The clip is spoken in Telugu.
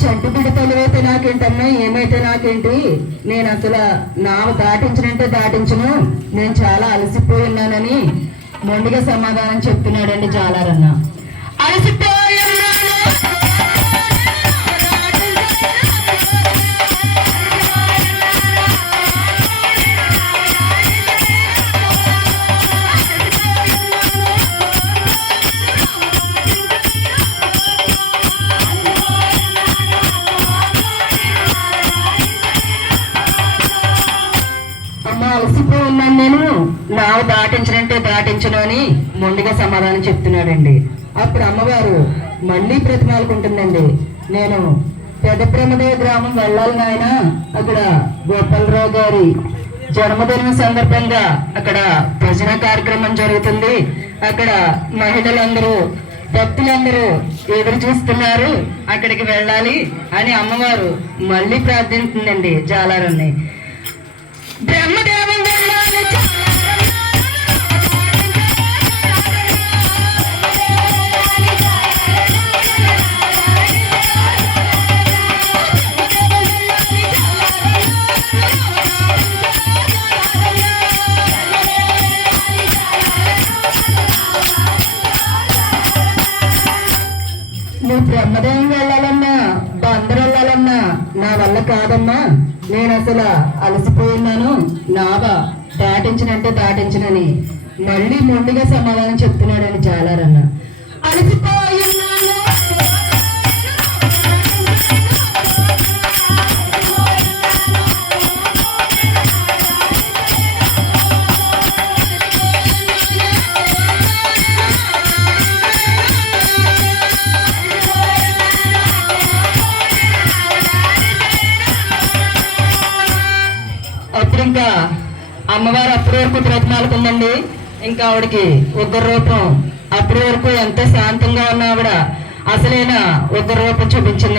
చంటి బిడ్డ తెలివైతే నాకేంటమ్మా, ఏమైతే నాకేంటి, నేను అసలు నావు దాటించినంటే దాటించను, నేను చాలా అలసిపోయి ఉన్నానని మొండిగా సమాధానం చెప్తున్నాడండి జాలారన్న. అలసిపోయి ఉన్నాను నేను, నావు దాటించనంటే దాటించను అని మొండిగా సమాధానం చెప్తున్నాడండి. అప్పుడు అమ్మగారు మళ్ళీ ప్రతిమాలుకుంటుందండి, నేను పెద్ద ప్రమదేవ గ్రామం వెళ్ళాలి నాయన, అక్కడ గోపాలరావు గారి జన్మదినం సందర్భంగా అక్కడ భజన కార్యక్రమం జరుగుతుంది, అక్కడ మహిళలందరూ భక్తులందరూ ఎదురు చూస్తున్నారు, అక్కడికి వెళ్ళాలి అని అమ్మవారు మళ్ళీ ప్రార్థించిందండి జాలారాన్ని. బ్రహ్మదేవం వెళ్ళాలి నువ్వు బ్రహ్మదేవం వెళ్ళాలన్నా బందరు వెళ్ళాలన్నా నా వల్ల కాదమ్మా, నేను అసలు అలసిపోయినాను, నావా దాటించినంటే దాటించనని మళ్ళీ మొండిగా సమాధానం చెప్తున్నాడని జాలారన్న. అలసిపోయినాను అప్పుడు ఇంకా అమ్మవారు అప్పటి వరకు ప్రతిమాలకుందండి. ఇంకా ఆవిడకి ఉగ్ర రూపం, అప్పటి వరకు ఎంతో శాంతంగా ఉన్న ఆవిడ అసలైన ఉగ్ర రూపం చూపించింది.